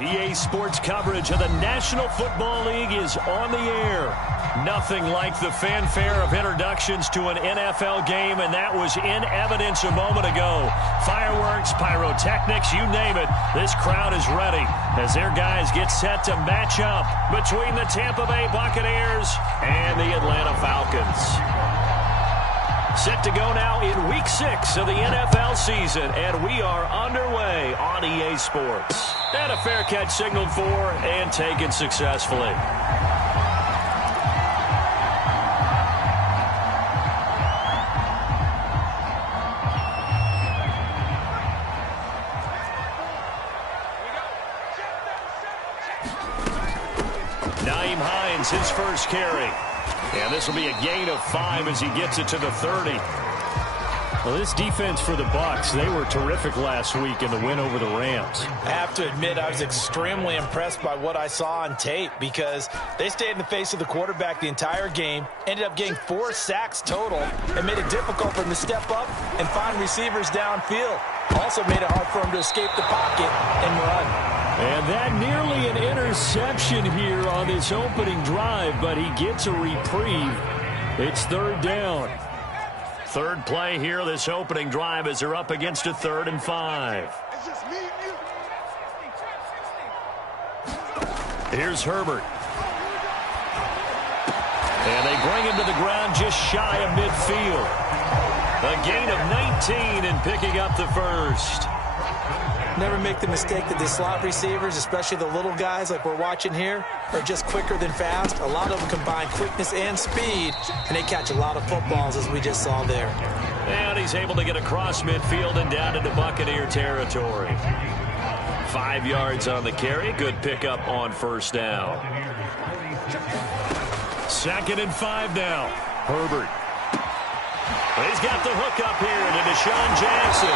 EA Sports coverage of the National Football League is on the air. Nothing like the fanfare of introductions to an NFL game, and that was in evidence a moment ago. Fireworks, pyrotechnics, you name it. This crowd is ready as their guys get set to match up between the Tampa Bay Buccaneers and the Atlanta Falcons. Set to go now in Week 6 of the NFL season, and we are underway on EA Sports. And a fair catch signaled for and taken successfully. His first carry. And this will be a gain of 5 as he gets it to the 30. Well, this defense for the Bucs, they were terrific last week in the win over the Rams. I have to admit, I was extremely impressed by what I saw on tape because they stayed in the face of the quarterback the entire game, ended up getting 4 sacks total, and made it difficult for him to step up and find receivers downfield. Also made it hard for him to escape the pocket and run. And that nearly an interception here on this opening drive, but he gets a reprieve. It's third down. Third play here, this opening drive, as they're up against a 3rd and 5. Here's Herbert. And they bring him to the ground just shy of midfield. A gain of 19 and picking up the first. Never make the mistake that the slot receivers, especially the little guys like we're watching here, are just quicker than fast. A lot of them combine quickness and speed, and they catch a lot of footballs, as we just saw there. And he's able to get across midfield and down into Buccaneer territory. 5 yards on the carry. Good pickup on first down. 2nd and 5 now. Herbert. He's got the hook up here to Deshaun Jackson.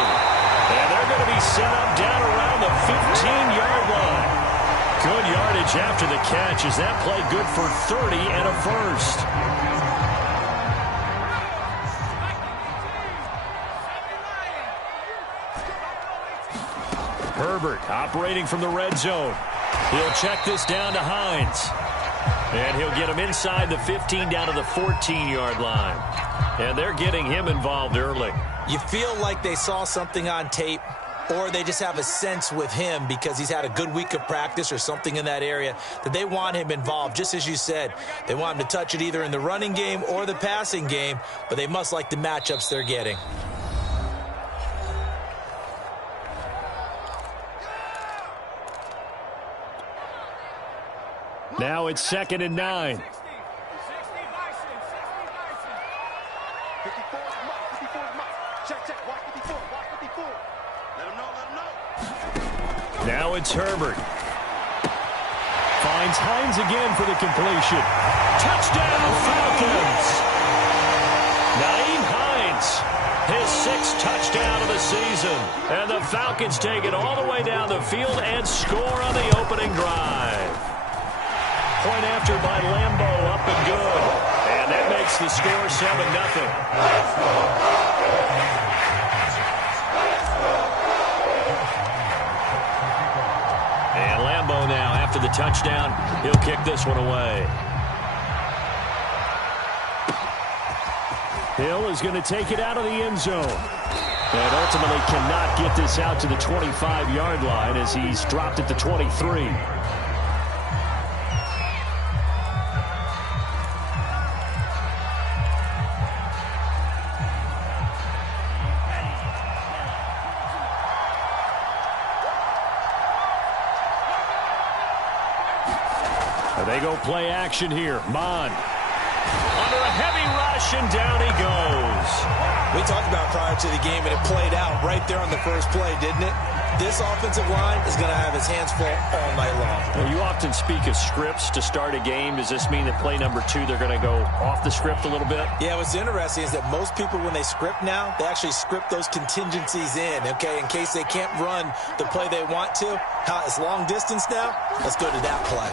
And they're going to be set up down around the 15-yard line. Good yardage after the catch as that play good for 30 and a first. Herbert operating from the red zone. He'll check this down to Hines. And he'll get him inside the 15 down to the 14-yard line. And they're getting him involved early. You feel like they saw something on tape, or they just have a sense with him because he's had a good week of practice or something in that area that they want him involved. Just as you said, they want him to touch it either in the running game or the passing game, but they must like the matchups they're getting. Now it's 2nd and 9. Now it's Herbert. Finds Hines again for the completion. Touchdown, Falcons! Nyheim Hines, his 6th touchdown of the season. And the Falcons take it all the way down the field and score on the opening drive. Point after by Lambeau, up and good. And that makes the score 7-0. Now, after the touchdown, he'll kick this one away. Hill is going to take it out of the end zone. And ultimately cannot get this out to the 25-yard line as he's dropped at the 23. They go play action here. Mon. Under a heavy rush, and down he goes. We talked about prior to the game, and it played out right there on the first play, didn't it? This offensive line is going to have his hands full all night long. Well, you often speak of scripts to start a game. Does this mean that play number 2, they're going to go off the script a little bit? Yeah, what's interesting is that most people, when they script now, they actually script those contingencies in, okay, in case they can't run the play they want to. It's long distance now. Let's go to that play.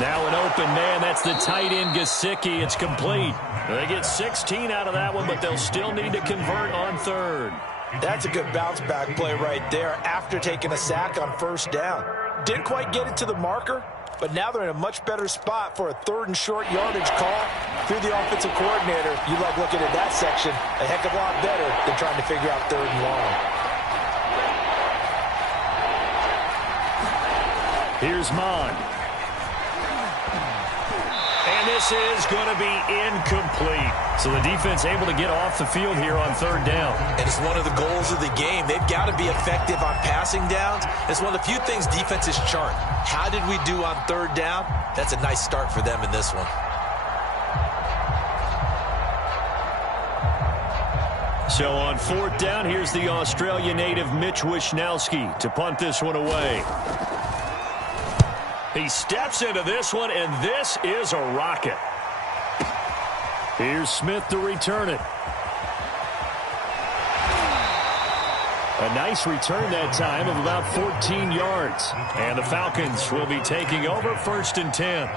Now an open man. That's the tight end, Gesicki. It's complete. They get 16 out of that one, but they'll still need to convert on 3rd. That's a good bounce-back play right there after taking a sack on first down. Didn't quite get it to the marker, but now they're in a much better spot for a 3rd and short yardage call through the offensive coordinator. You like looking at that section a heck of a lot better than trying to figure out 3rd and long. Here's Mond. And this is going to be incomplete. So the defense able to get off the field here on 3rd down. And it's one of the goals of the game. They've got to be effective on passing downs. It's one of the few things defenses chart. How did we do on 3rd down? That's a nice start for them in this one. So on 4th down, here's the Australia native Mitch Wishnowsky to punt this one away. He steps into this one, and this is a rocket. Here's Smith to return it. A nice return that time of about 14 yards. And the Falcons will be taking over 1st and 10.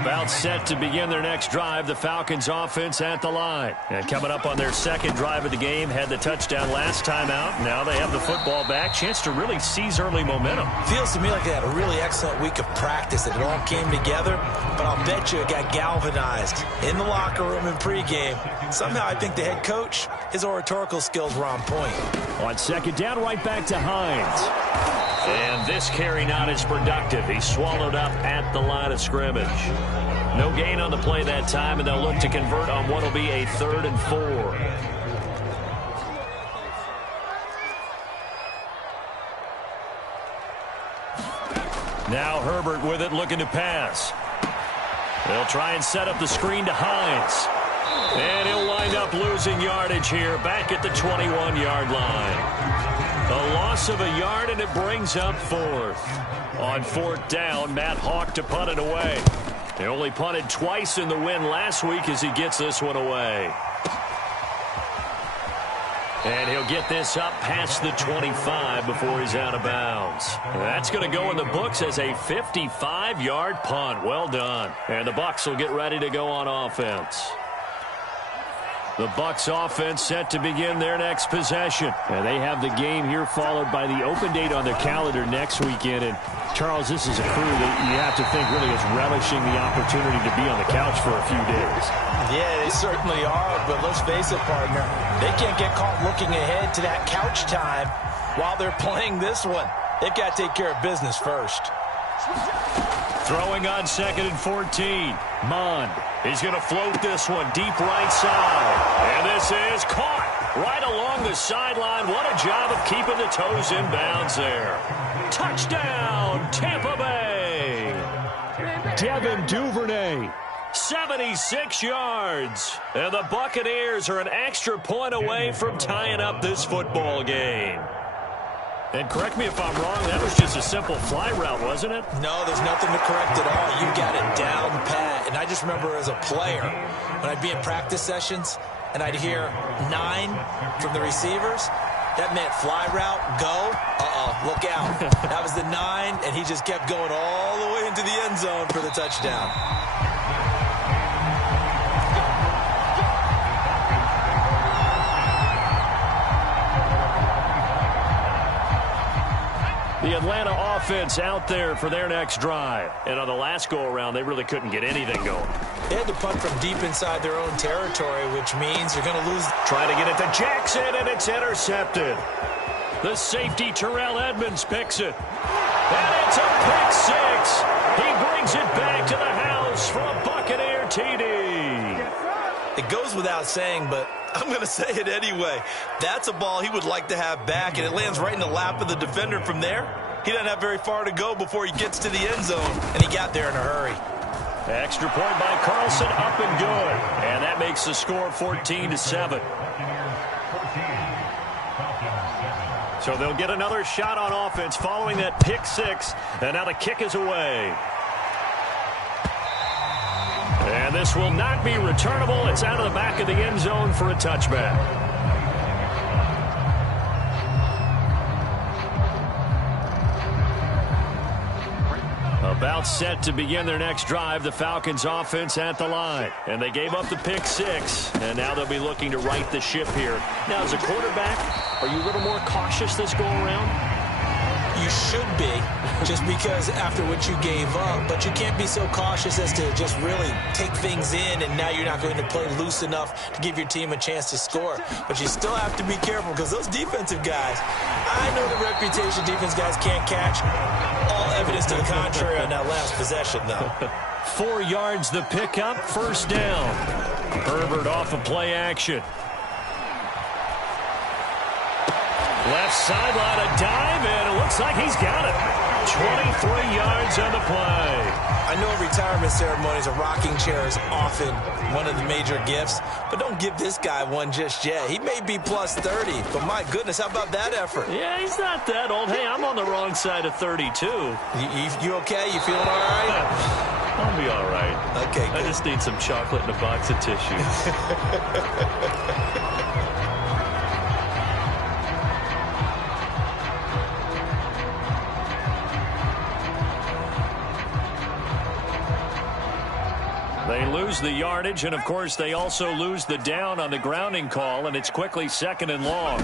About set to begin their next drive, the Falcons offense at the line. And coming up on their 2nd drive of the game, had the touchdown last time out. Now they have the football back. Chance to really seize early momentum. Feels to me like they had a really excellent week of practice and it all came together. But I'll bet you it got galvanized in the locker room in pregame. Somehow I think the head coach, his oratorical skills were on point. On 2nd down, right back to Hines. And this carry not as productive. He's swallowed up at the line of scrimmage. No gain on the play that time, and they'll look to convert on what will be a 3rd and 4. Now Herbert with it, looking to pass. They'll try and set up the screen to Hines. And he'll wind up losing yardage here back at the 21-yard line. A loss of a yard, and it brings up 4th. On 4th down, Matt Hawk to punt it away. They only punted twice in the win last week as he gets this one away. And he'll get this up past the 25 before he's out of bounds. That's going to go in the books as a 55-yard punt. Well done. And the Bucs will get ready to go on offense. The Bucs offense set to begin their next possession. And they have the game here followed by the open date on their calendar next weekend. And Charles, this is a crew that you have to think really is relishing the opportunity to be on the couch for a few days. Yeah, they certainly are, but let's face it, partner. They can't get caught looking ahead to that couch time while they're playing this one. They've got to take care of business first. Throwing on 2nd and 14. Mond. He's going to float this one deep right side. And this is caught right along the sideline. What a job of keeping the toes in bounds there. Touchdown, Tampa Bay. Devin Duvernay. 76 yards. And the Buccaneers are an extra point away from tying up this football game. And correct me if I'm wrong, that was just a simple fly route, wasn't it? No, there's nothing to correct at all. You got it down pat. And I just remember as a player, when I'd be in practice sessions and I'd hear 9 from the receivers, that meant fly route, go, look out. That was the 9, and he just kept going all the way into the end zone for the touchdown. The Atlanta offense out there for their next drive. And on the last go-around, they really couldn't get anything going. They had to punt from deep inside their own territory, which means they're going to lose. Trying to get it to Jackson, and it's intercepted. The safety, Terrell Edmonds, picks it. And it's a pick 6. He brings it back to the house for a Buccaneer TD. It goes without saying, but I'm going to say it anyway. That's a ball he would like to have back, and it lands right in the lap of the defender from there. He doesn't have very far to go before he gets to the end zone, and he got there in a hurry. Extra point by Carlson, up and good. And that makes the score 14-7. So they'll get another shot on offense following that pick 6, and now the kick is away. And this will not be returnable. It's out of the back of the end zone for a touchback. About set to begin their next drive, the Falcons offense at the line. And they gave up the pick 6, and now they'll be looking to right the ship here. Now, as a quarterback, are you a little more cautious this go around? You should be, just because after what you gave up, but you can't be so cautious as to just really take things in, and now you're not going to play loose enough to give your team a chance to score. But you still have to be careful, because those defensive guys, I know the reputation defense guys can't catch. All evidence to the contrary on that last possession, though. 4 yards the pickup, first down. Herbert off of play action. Left sideline, a dive, and it looks like he's got it. 23 yards on the play. I know retirement ceremonies, a rocking chair is often one of the major gifts, but don't give this guy one just yet. He may be plus 30, but my goodness, how about that effort? Yeah, he's not that old. Hey, I'm on the wrong side of 32. You okay? You feeling all right? I'll be all right. Okay, good. I just need some chocolate and a box of tissues. They lose the yardage, and, of course, they also lose the down on the grounding call, and it's quickly 2nd and long.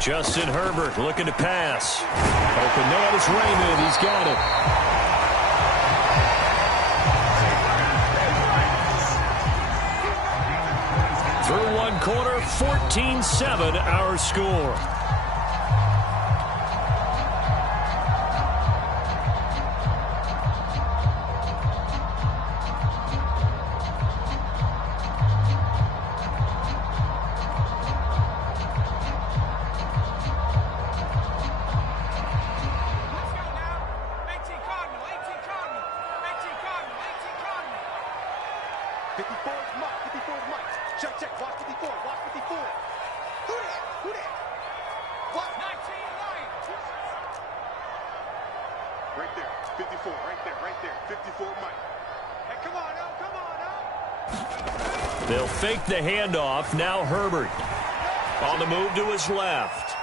Justin Herbert looking to pass. Open man is Raymond. He's got it. Through one quarter, 14-7 our score. They'll fake the handoff. Now Herbert on the move to his left.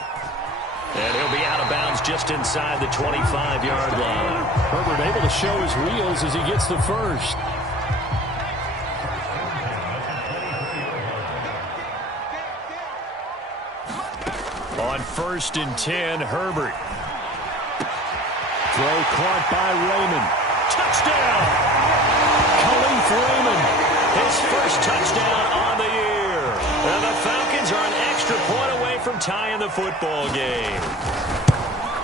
And he'll be out of bounds just inside the 25-yard line. Herbert able to show his wheels as he gets the first. On 1st and 10, Herbert. Throw caught by Raymond. Touchdown! Khalif Raymond, his first touchdown on the year. And the Falcons are an extra point away from tying the football game.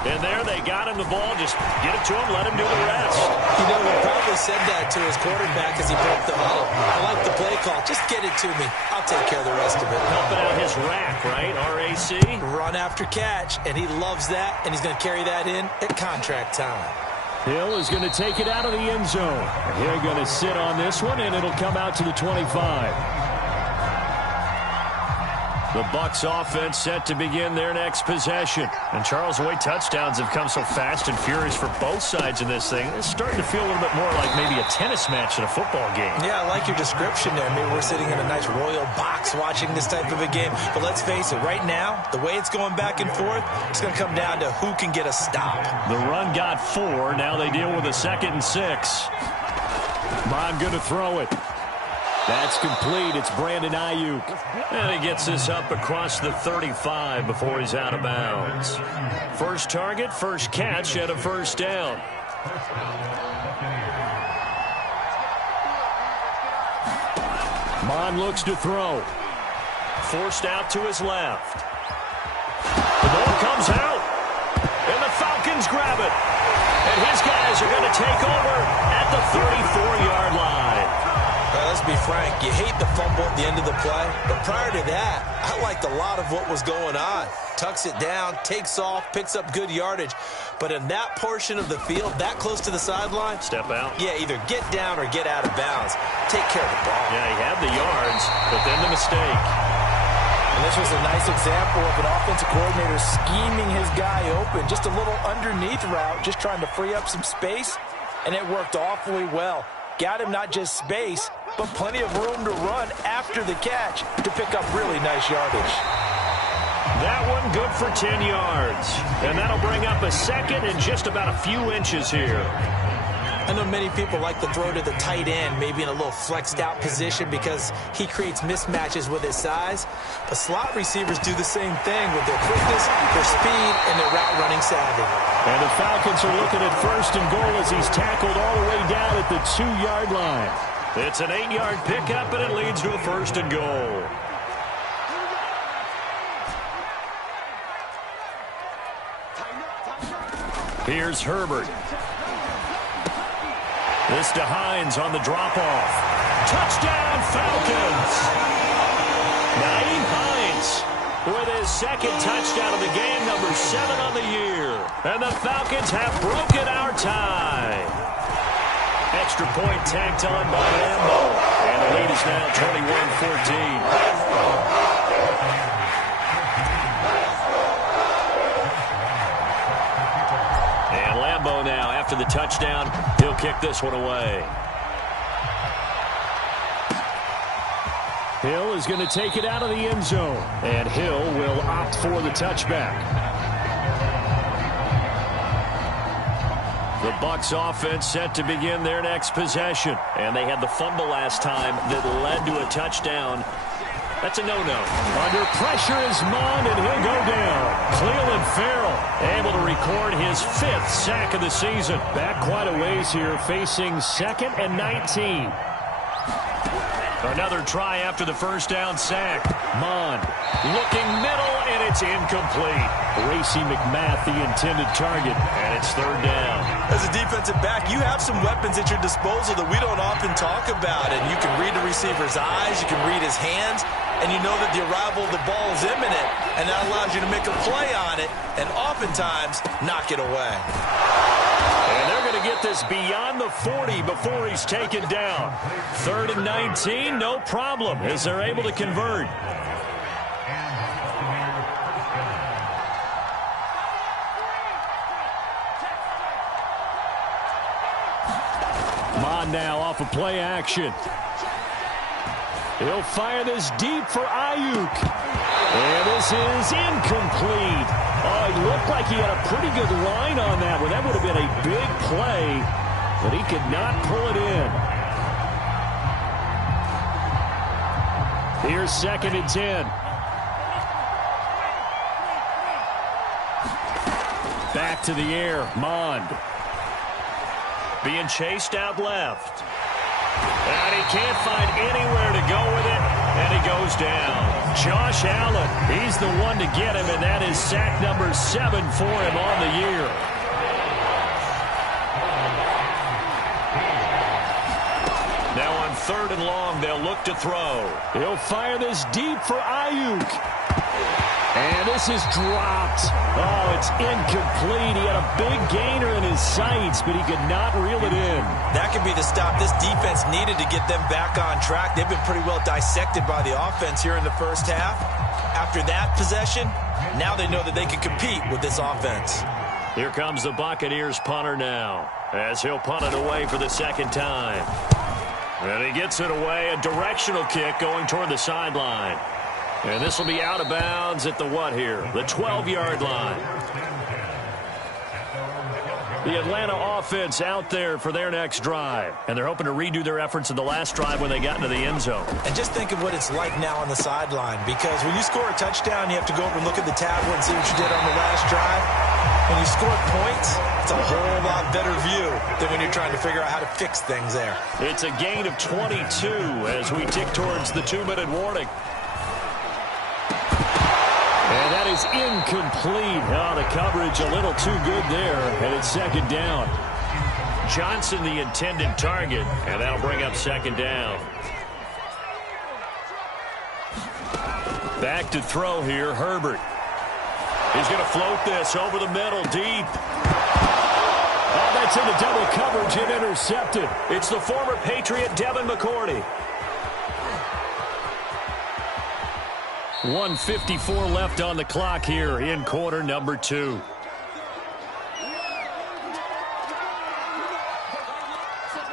And there they got him the ball. Just get it to him, let him do the rest. You know, he probably said that to his quarterback as he broke the huddle. I like the play call. Just get it to me. I'll take care of the rest of it. Helping out his rack, right? RAC. Run after catch, and he loves that, and he's going to carry that in at contract time. Hill is going to take it out of the end zone. They're going to sit on this one, and it'll come out to the 25. The Bucs offense set to begin their next possession. And Charles, the way touchdowns have come so fast and furious for both sides in this thing, it's starting to feel a little bit more like maybe a tennis match in a football game. Yeah, I like your description there. Maybe we're sitting in a nice royal box watching this type of a game. But let's face it, right now, the way it's going back and forth, it's going to come down to who can get a stop. The run got 4. Now they deal with a 2nd and 6. Bond going to throw it. That's complete. It's Brandon Ayuk. And he gets this up across the 35 before he's out of bounds. First target, first catch, and a first down. Bond looks to throw. Forced out to his left. The ball comes out. And the Falcons grab it. And his guys are going to take over at the 34-yard line. Let's be frank, you hate the fumble at the end of the play, but prior to that, I liked a lot of what was going on. Tucks it down, takes off, picks up good yardage. But in that portion of the field, that close to the sideline, step out. Yeah, either get down or get out of bounds. Take care of the ball. Yeah, he had the yards, but then the mistake. And this was a nice example of an offensive coordinator scheming his guy open. Just a little underneath route, just trying to free up some space, and it worked awfully well. Got him not just space, but plenty of room to run after the catch to pick up really nice yardage. That one good for 10 yards. And that'll bring up a 2nd and just about a few inches here. I know many people like to throw to the tight end, maybe in a little flexed out position because he creates mismatches with his size. But slot receivers do the same thing with their quickness, their speed, and their route running savvy. And the Falcons are looking at 1st and goal as he's tackled all the way down at the 2-yard line. It's an 8-yard pickup, and it leads to a 1st and goal. Here's Herbert. This to Hines on the drop-off. Touchdown, Falcons! Nyheim Hines with his 2nd touchdown of the game, number 7 on the year. And the Falcons have broken our tie. Extra point tacked on by Lambo. And the lead is now 21-14. Now, after the touchdown, he'll kick this one away. Hill is going to take it out of the end zone, and Hill will opt for the touchback. The Bucs offense set to begin their next possession, and they had the fumble last time that led to a touchdown. That's a no-no. Under pressure is Mond, and he'll go down. Cleveland Farrell able to record his 5th sack of the season. Back quite a ways here, facing 2nd and 19. Another try after the 1st down sack. Mond looking middle, and it's incomplete. Racey McMath, the intended target, and it's 3rd down. As a defensive back, you have some weapons at your disposal that we don't often talk about. And you can read the receiver's eyes, you can read his hands, and you know that the arrival of the ball is imminent, and that allows you to make a play on it and oftentimes knock it away. And they're going to get this beyond the 40 before he's taken down. 3rd and 19, no problem, as they're able to convert. Mond now off of play action. He'll fire this deep for Ayuk. And this is incomplete. Oh, it looked like he had a pretty good line on that one. That would have been a big play, but he could not pull it in. Here's 2nd and 10. Back to the air, Mond. Being chased out left. And he can't find anywhere to go with it, and he goes down. Josh Allen, he's the one to get him, and that is sack number 7 for him on the year. Now on 3rd and long, they'll look to throw. He'll fire this deep for Ayuk. And this is dropped. Oh, it's incomplete. He had a big gainer in his sights, but he could not reel it in. That could be the stop this defense needed to get them back on track. They've been pretty well dissected by the offense here in the 1st half. After that possession, now they know that they can compete with this offense. Here comes the Buccaneers punter now, as he'll punt it away for the 2nd time. And he gets it away, a directional kick going toward the sideline. And this will be out of bounds at the what here? The 12-yard line. The Atlanta offense out there for their next drive. And they're hoping to redo their efforts in the last drive when they got into the end zone. And just think of what it's like now on the sideline. Because when you score a touchdown, you have to go over and look at the tablet and see what you did on the last drive. When you score points, it's a whole lot better view than when you're trying to figure out how to fix things there. It's a gain of 22 as we tick towards the 2-minute warning. And that is incomplete. Oh, the coverage a little too good there, and it's 2nd down. Johnson the intended target, and that'll bring up 2nd down. Back to throw here, Herbert. He's going to float this over the middle, deep. Oh, that's into double coverage and intercepted. It's the former Patriot Devin McCourty. 1:54 left on the clock here in quarter number 2.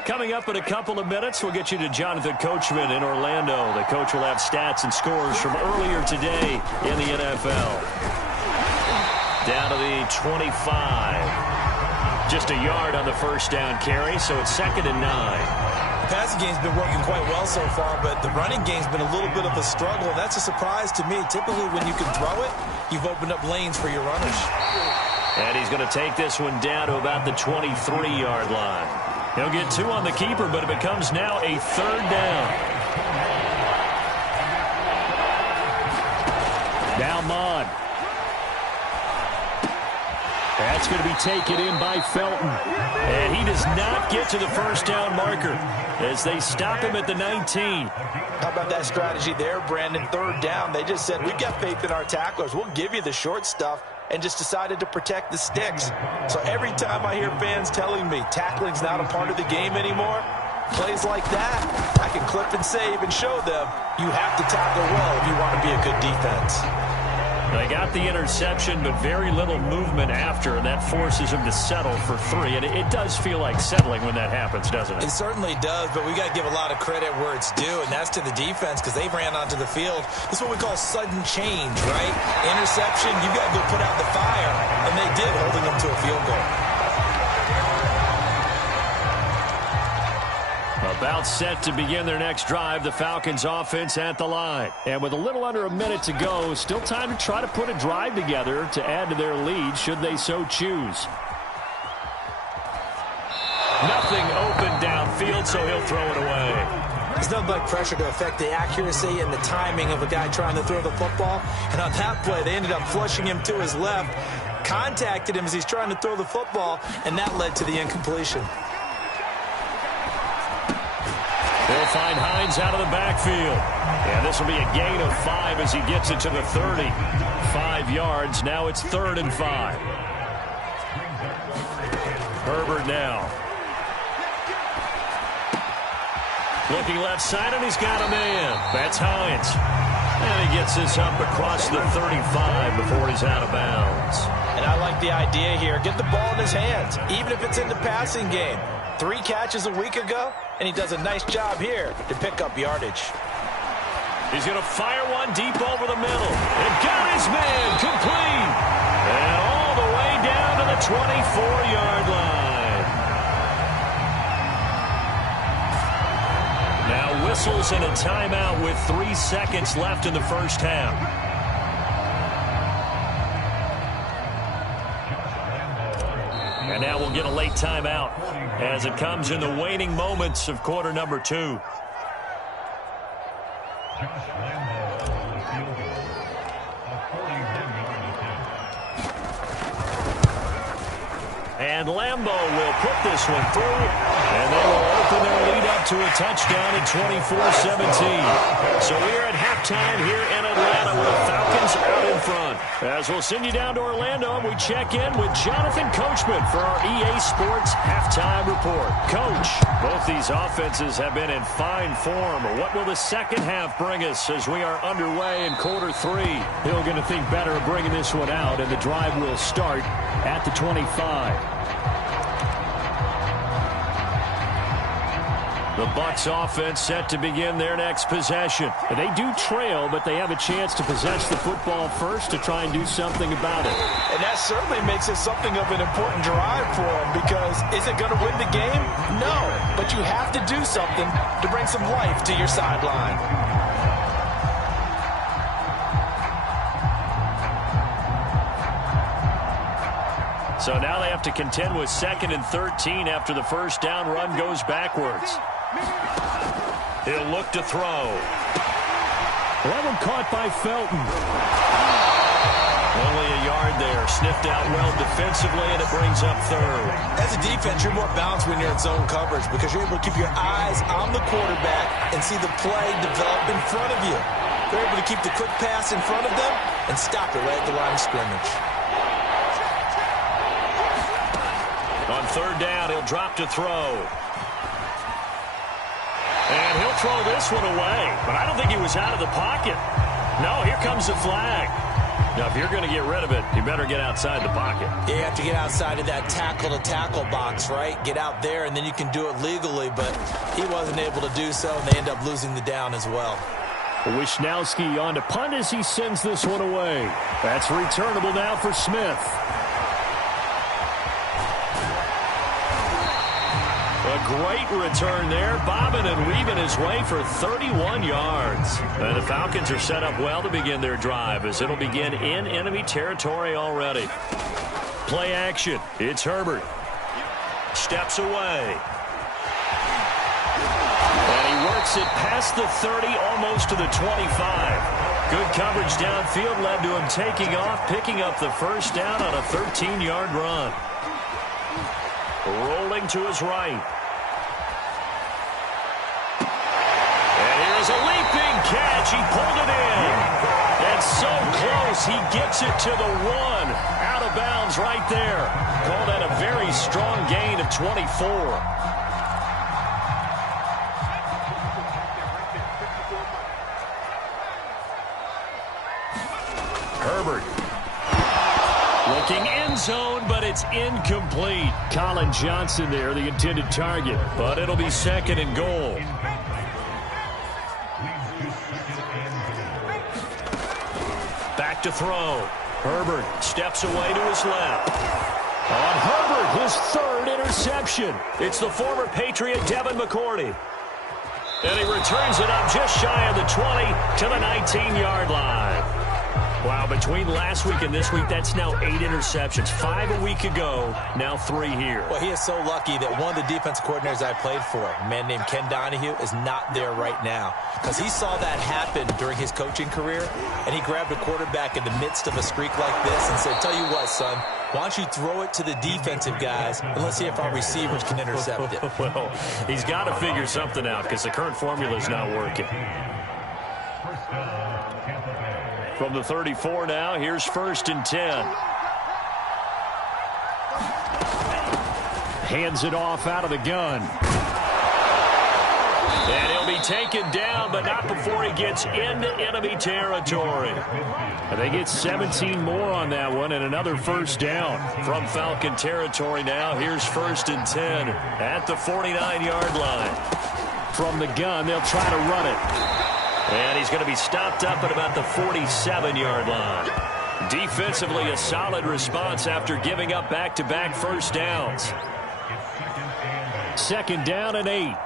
Coming up in a couple of minutes, we'll get you to Jonathan Coachman in Orlando. The coach will have stats and scores from earlier today in the NFL. Down to the 25. Just a yard on the first down carry, so it's 2nd and 9. The passing game's been working quite well so far, but the running game's been a little bit of a struggle. That's a surprise to me. Typically, when you can throw it, you've opened up lanes for your runners. And he's going to take this one down to about the 23-yard line. He'll get 2 on the keeper, but it becomes now a 3rd down. Now Mond. That's going to be taken in by Felton. And he does not get to the first down marker as they stop him at the 19. How about that strategy there, Brandon? 3rd down. They just said, we've got faith in our tacklers. We'll give you the short stuff, and just decided to protect the sticks. So every time I hear fans telling me tackling's not a part of the game anymore, plays like that, I can clip and save and show them you have to tackle well if you want to be a good defense. They got the interception, but very little movement after, and that forces him to settle for 3. And it does feel like settling when that happens, doesn't it? It certainly does, but we got to give a lot of credit where it's due, and that's to the defense because they ran onto the field. This is what we call sudden change, right? Interception, you got to go put out the fire, and they did, holding them to a field goal. About set to begin their next drive, the Falcons offense at the line. And with a little under a minute to go, still time to try to put a drive together to add to their lead should they so choose. Nothing open downfield, so he'll throw it away. There's nothing like pressure to affect the accuracy and the timing of a guy trying to throw the football. And on that play, they ended up flushing him to his left, contacted him as he's trying to throw the football, and that led to the incompletion. They'll find Hines out of the backfield. And this will be a gain of 5 as he gets it to the 30. 5 yards. Now it's 3rd and 5. Herbert now. Looking left side, and he's got a man. That's Hines. And he gets this up across the 35 before he's out of bounds. And I like the idea here. Get the ball in his hands, even if it's in the passing game. 3 catches a week ago, and he does a nice job here to pick up yardage. He's going to fire one deep over the middle. And got his man complete. And all the way down to the 24-yard line. Now whistles and a timeout with 3 seconds left in the first half. And now we'll get a late timeout as it comes in the waning moments of quarter number 2. And Lambeau will put this one through, and they will open their lead up to a touchdown at 24-17. So we're at halftime here in Atlanta with the Falcons out in front. As we'll send you down to Orlando, we check in with Jonathan Coachman for our EA Sports Halftime Report. Coach, both these offenses have been in fine form. What will the second half bring us as we are underway in quarter 3? Hill going to think better of bringing this one out, and the drive will start at the 25. The Bucs offense set to begin their next possession. They do trail, but they have a chance to possess the football first to try and do something about it. And that certainly makes it something of an important drive for them, because is it going to win the game? No, but you have to do something to bring some life to your sideline. So now they have to contend with 2nd and 13 after the first down run goes backwards. He'll look to throw. That one caught by Felton. Only a yard there. Sniffed out well defensively, and it brings up 3rd. As a defense, you're more balanced when you're in zone coverage because you're able to keep your eyes on the quarterback and see the play develop in front of you. They're able to keep the quick pass in front of them and stop it right at the line of scrimmage. On 3rd down, he'll drop to throw. And he'll throw this one away. But I don't think he was out of the pocket. No, here comes the flag. Now, if you're going to get rid of it, you better get outside the pocket. Yeah, you have to get outside of that tackle-to-tackle box, right? Get out there, and then you can do it legally. But he wasn't able to do so, and they end up losing the down as well. Wisnowski on to punt as he sends this one away. That's returnable now for Smith. great return there, bobbing and weaving his way for 31 yards. And the Falcons are set up well to begin their drive as it'll begin in enemy territory already. Play action. It's Herbert. Steps away. And he works it past the 30, almost to the 25. Good coverage downfield led to him taking off, picking up the first down on a 13-yard run. Rolling to his right. And here's a leaping catch. He pulled it in. And so close, he gets it to the 1. Out of bounds right there. Called that a very strong gain of 24. Herbert. Looking end zone, but it's incomplete. Colin Johnson there, the intended target. But it'll be second and goal. Back to throw. Herbert steps away to his left. On Herbert, his third interception. It's the former Patriot Devin McCourty. And he returns it up just shy of the 20 to the 19-yard line. Wow, between last week and this week, that's now 8 interceptions. 5 a week ago, now 3 here. Well, he is so lucky that one of the defense coordinators I played for, a man named Ken Donahue, is not there right now. Because he saw that happen during his coaching career, and he grabbed a quarterback in the midst of a streak like this and said, tell you what, son, why don't you throw it to the defensive guys, and let's see if our receivers can intercept it. Well, he's got to figure something out because the current formula is not working. From the 34 now, here's 1st and 10. Hands it off out of the gun. And he'll be taken down, but not before he gets into enemy territory. And they get 17 more on that one and another first down from Falcon territory now. Here's 1st and 10 at the 49-yard line. From the gun, they'll try to run it. And he's going to be stopped up at about the 47-yard line. Defensively, a solid response after giving up back-to-back first downs. 2nd down and 8.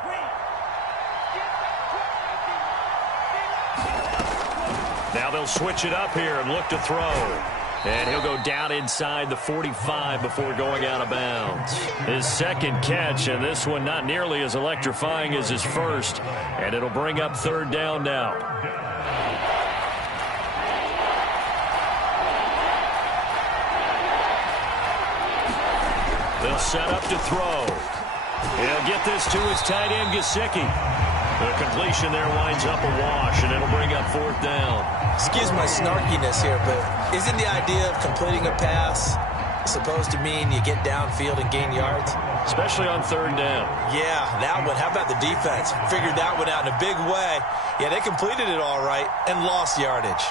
Now they'll switch it up here and look to throw. And he'll go down inside the 45 before going out of bounds. His 2nd catch, and this one not nearly as electrifying as his first. And it'll bring up 3rd down now. They'll set up to throw. He'll get this to his tight end, Gesicki. The completion there winds up a wash, and it'll bring up 4th down. Excuse my snarkiness here, but isn't the idea of completing a pass supposed to mean you get downfield and gain yards? Especially on 3rd down. Yeah, that one. How about the defense? Figured that one out in a big way. Yeah, they completed it all right and lost yardage.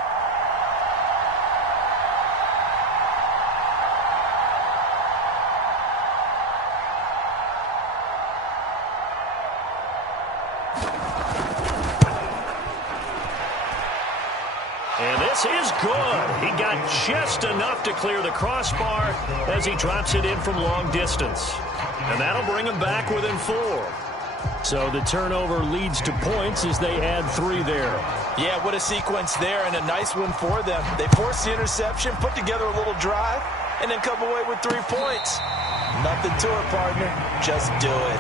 Is good. He got just enough to clear the crossbar as he drops it in from long distance. And that'll bring him back within 4. So the turnover leads to points as they add 3 there. Yeah, what a sequence there, and a nice one for them. They forced the interception, put together a little drive, and then come away with 3 points. Nothing to it, partner. Just do it.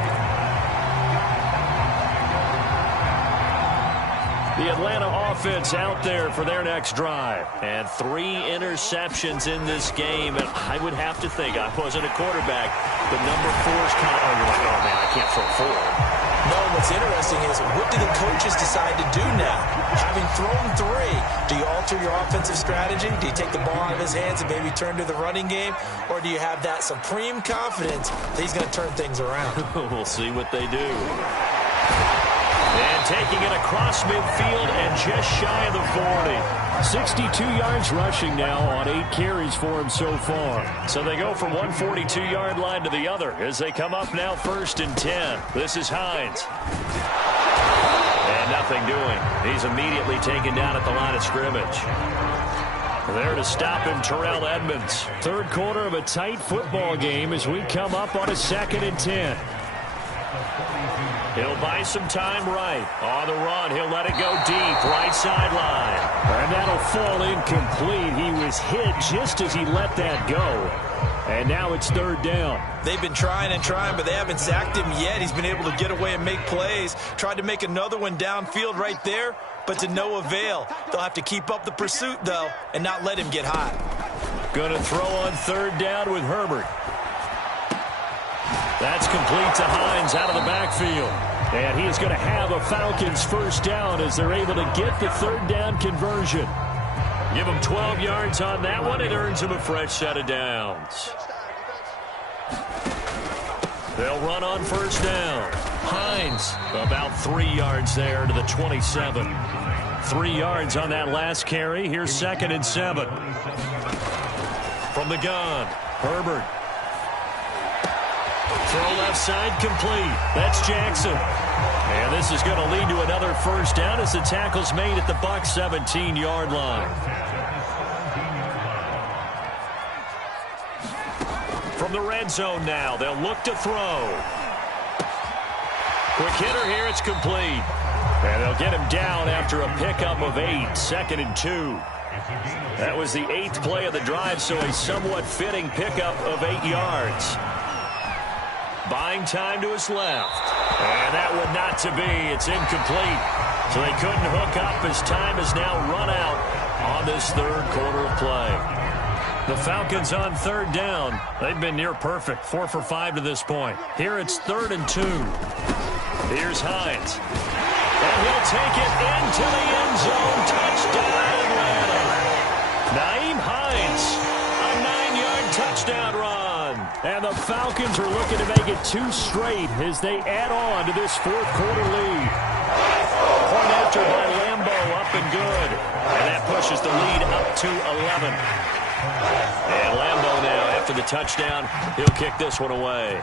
The Atlanta offense out there for their next drive. And 3 interceptions in this game. And I would have to think, I wasn't a quarterback, but number 4 is kind of, you're like, oh, man, I can't throw 4. No, what's interesting is what do the coaches decide to do now? Having thrown 3, do you alter your offensive strategy? Do you take the ball out of his hands and maybe turn to the running game? Or do you have that supreme confidence that he's going to turn things around? We'll see what they do. And taking it across midfield and just shy of the 40. 62 yards rushing now on 8 carries for him so far. So they go from one 42-yard line to the other as they come up now 1st and 10. This is Hines. And nothing doing. He's immediately taken down at the line of scrimmage. There to stop him, Terrell Edmonds. 3rd quarter of a tight football game as we come up on a 2nd and 10. He'll buy some time right. On the run, he'll let it go deep, right sideline. And that'll fall incomplete. He was hit just as he let that go. And now it's third down. They've been trying and trying, but they haven't sacked him yet. He's been able to get away and make plays. Tried to make another one downfield right there, but to no avail. They'll have to keep up the pursuit, though, and not let him get hot. Going to throw on third down with Herbert. That's complete to Hines out of the backfield. And he is going to have a Falcons first down as they're able to get the third down conversion. Give him 12 yards on that one. It earns him a fresh set of downs. They'll run on first down. Hines about 3 yards there to the 27. 3 yards on that last carry. Here's 2nd and 7. From the gun, Herbert. Throw left side complete. That's Jackson. And this is going to lead to another first down as the tackle's made at the Bucs 17-yard line. From the red zone now, they'll look to throw. Quick hitter here, it's complete. And they'll get him down after a pickup of 8, 2nd and 2. That was the 8th play of the drive, so a somewhat fitting pickup of 8 yards. Buying time to his left. And that one not to be. It's incomplete. So they couldn't hook up as time has now run out on this third quarter of play. The Falcons on third down. They've been near perfect. 4 for 5 to this point. Here it's 3rd and 2. Here's Hines. And he'll take it into the end zone. Touchdown, Atlanta. Nyheim Hines. A 9-yard touchdown run. And the Falcons are looking to make it 2 straight as they add on to this fourth quarter lead. Point after by Lambo, up and good. And that pushes the lead up to 11. And Lambo now, after the touchdown, he'll kick this one away.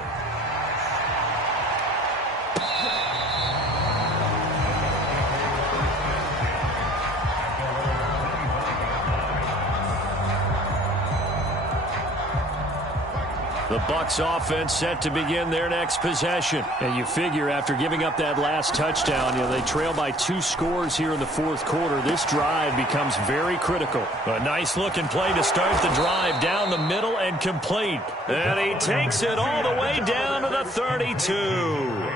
The Bucs offense set to begin their next possession. And you figure after giving up that last touchdown, they trail by 2 scores here in the fourth quarter. This drive becomes very critical. A nice looking play to start the drive down the middle and complete. And he takes it all the way down to the 32.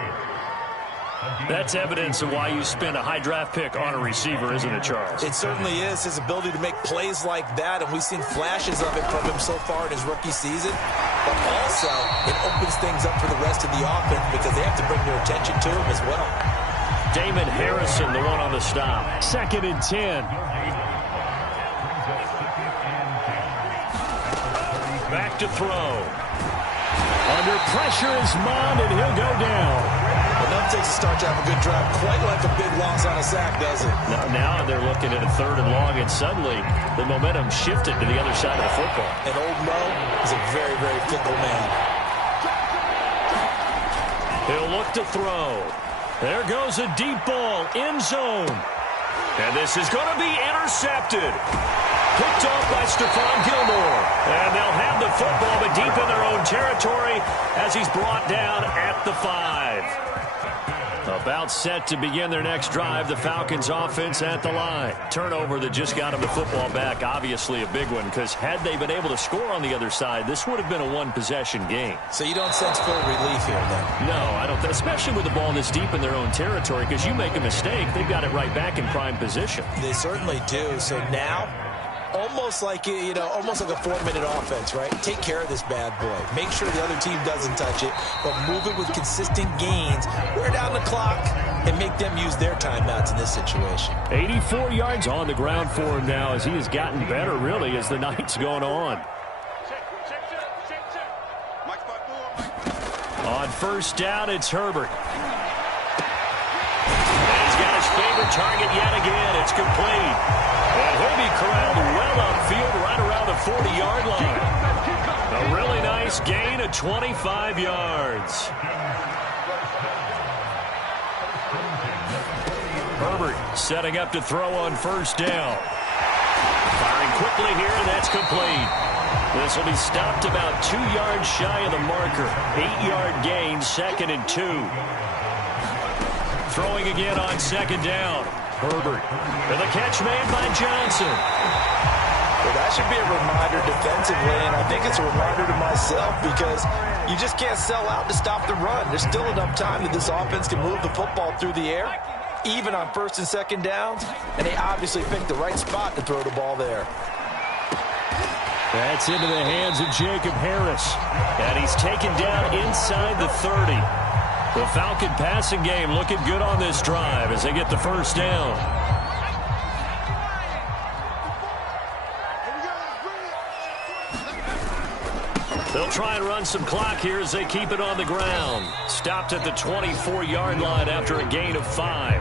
That's evidence of why you spend a high draft pick on a receiver, isn't it, Charles? It certainly is. His ability to make plays like that, and we've seen flashes of it from him so far in his rookie season. But also, it opens things up for the rest of the offense because they have to bring their attention to him as well. Damon Harrison, the one on the stop. 2nd and 10. Back to throw. Under pressure is Mond, and he'll go down. Enough takes a start to have a good drive, quite like a big loss on a sack, does it? Now they're looking at a 3rd and long, and suddenly the momentum shifted to the other side of the football. And old Mo is a very, very fickle man. He'll look to throw. There goes a deep ball, end zone. And this is going to be intercepted. Picked off by Stephon Gilmore. And they'll have the football, but deep in their own territory as he's brought down at the 5. About set to begin their next drive, the Falcons offense at the line. Turnover that just got them the football back, obviously a big one, because had they been able to score on the other side, this would have been a one-possession game. So you don't sense full relief here, then? No, I don't, especially with the ball this deep in their own territory, because you make a mistake, they've got it right back in prime position. They certainly do. So now, almost like a 4-minute offense, right? Take care of this bad boy. Make sure the other team doesn't touch it, but move it with consistent gains. Wear down the clock and make them use their timeouts in this situation. 84 yards on the ground for him now as he has gotten better, really, as the night's gone on. On first down, it's Herbert. And he's got his favorite target yet again. It's complete. And he'll be corralled well upfield right around the 40-yard line. A really nice gain of 25 yards. Herbert setting up to throw on first down. Firing quickly here, and that's complete. This will be stopped about 2 yards shy of the marker. 8-yard gain, 2nd and 2. throwing again on second down. Herbert. And the catch made by Johnson. Well, that should be a reminder defensively, and I think it's a reminder to myself because you just can't sell out to stop the run. There's still enough time that this offense can move the football through the air, even on first and second downs, and they obviously picked the right spot to throw the ball there. That's into the hands of Jacob Harris, and he's taken down inside the 30. The Falcon passing game looking good on this drive as they get the first down. They'll try and run some clock here as they keep it on the ground. Stopped at the 24-yard line after a gain of 5.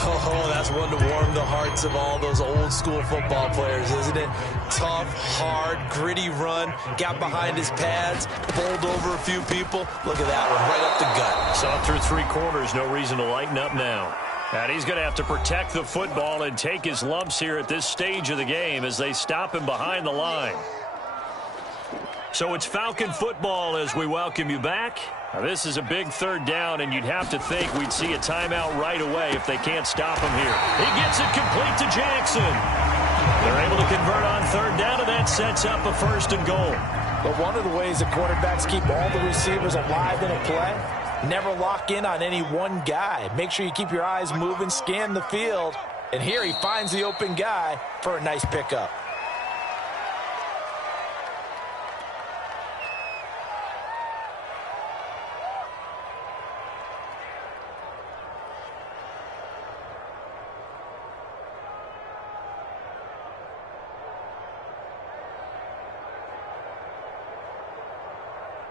Oh, that's one to warm the hearts of all those old-school football players, isn't it? Tough, hard, gritty run. Got behind his pads, bowled over a few people. Look at that one, right up the gut. Saw through 3 quarters, no reason to lighten up now. And he's going to have to protect the football and take his lumps here at this stage of the game as they stop him behind the line. So it's Falcon football as we welcome you back. Now, this is a big third down, and you'd have to think we'd see a timeout right away if they can't stop him here. He gets it complete to Jackson. They're able to convert on third down, and that sets up a first and goal. But one of the ways the quarterbacks keep all the receivers alive in a play, never lock in on any one guy. Make sure you keep your eyes moving, scan the field, and here he finds the open guy for a nice pickup.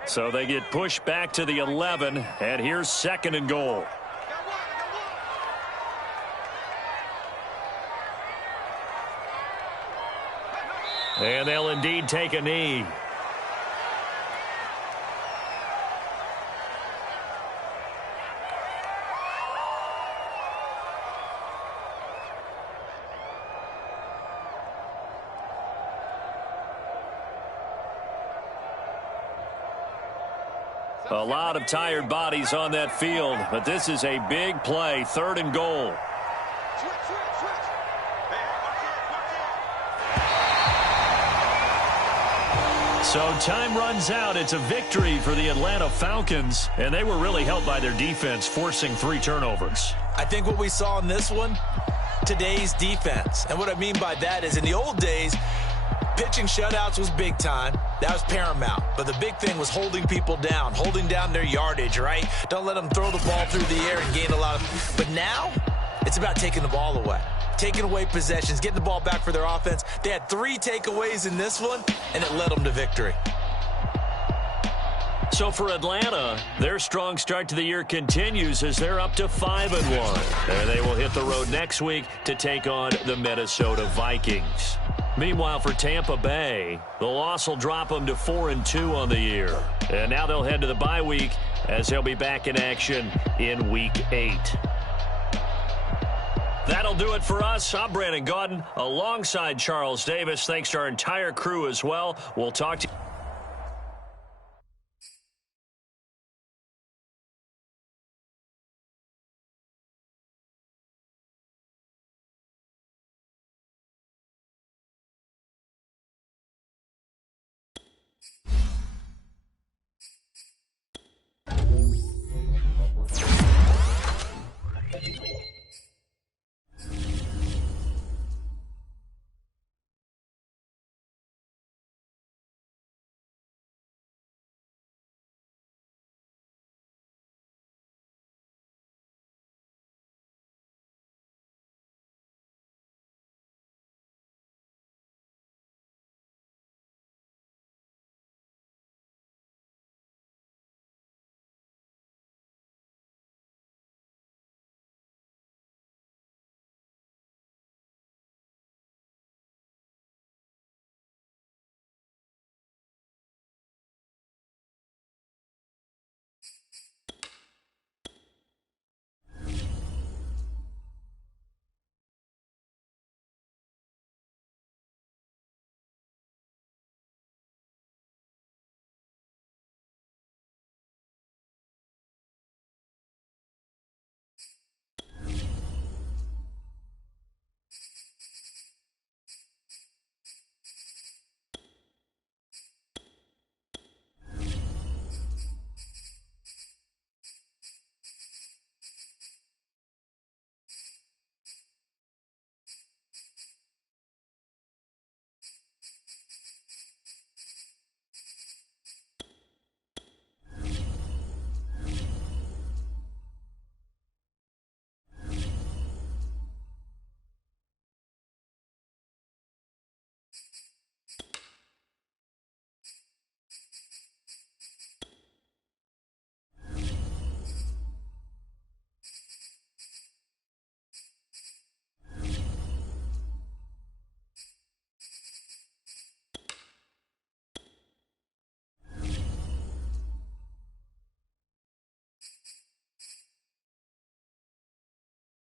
So they get pushed back to the 11, and here's second and goal. And they'll indeed take a knee. A lot of tired bodies on that field, but this is a big play, third and goal. So time runs out. It's a victory for the Atlanta Falcons, and they were really helped by their defense, forcing 3 turnovers. I think what we saw in this one, today's defense. And what I mean by that is in the old days, pitching shutouts was big time. That was paramount. But the big thing was holding people down, holding down their yardage, right? Don't let them throw the ball through the air and gain a lot of... But now, it's about taking the ball away. Taking away possessions, getting the ball back for their offense. They had 3 takeaways in this one, and it led them to victory. So for Atlanta, their strong start to the year continues as they're up to 5-1. And they will hit the road next week to take on the Minnesota Vikings. Meanwhile, for Tampa Bay, the loss will drop them to 4-2 on the year. And now they'll head to the bye week as they'll be back in action in Week 8. That'll do it for us. I'm Brandon Gaudin alongside Charles Davis. Thanks to our entire crew as well. We'll talk to you.